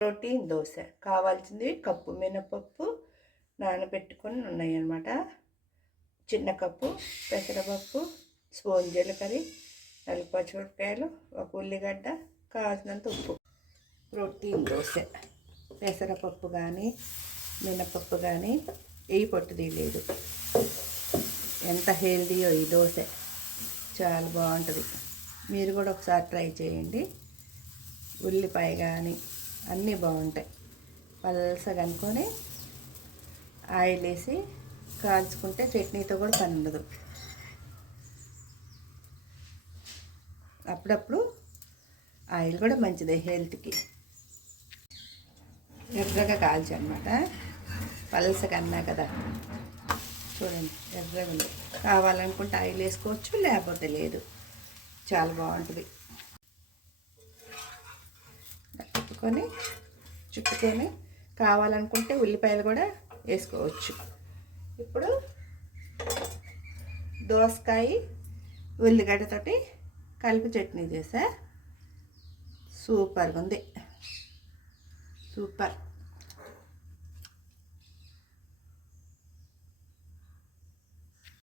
Protein dosa. కావాల్సింది cup మినపప్పు నానబెట్టుకొని ఉన్నాయన్నమాట. చిన్న కప్పు పెసరపప్పు స్పూన్ జీలకర్ర నలుగు పచ్చిమిరపకాయలు ఒక ఉల్లిగడ్డ కావాల్సినంత ఉప్పు. ప్రోటీన్ దోశ. పెసరపప్పు కానీ మినపప్పు కానీ ఏ పొట్టు తీయలేదు. ఎంత హెల్దీయో ఈ దోశ. చాలా బాగుంటుంది. మీరు కూడా ఒకసారి ట్రై చేయండి. ఉల్లిపాయ కానీ అన్నీ బాగుంటాయి. పలసగా అనుకొని ఆయిల్ వేసి కాల్చుకుంటే చట్నీతో కూడా పని ఉండదు. అప్పుడప్పుడు ఆయిల్ కూడా మంచిదే హెల్త్కి. ఎర్రగా కాల్చి అనమాట పలసగా అన్నా కదా. చూడండి ఎర్రగా ఉంది. కావాలనుకుంటే ఆయిల్ వేసుకోవచ్చు లేకపోతే లేదు. చాలా బాగుంటుంది. తిప్పుకొని చుట్టుకొని కావాలనుకుంటే ఉల్లిపాయలు కూడా వేసుకోవచ్చు. ఇప్పుడు దోసకాయ ఉల్లిగడ్డతోటి కలిపి చట్నీ చేసా. సూపర్గా ఉంది సూపర్.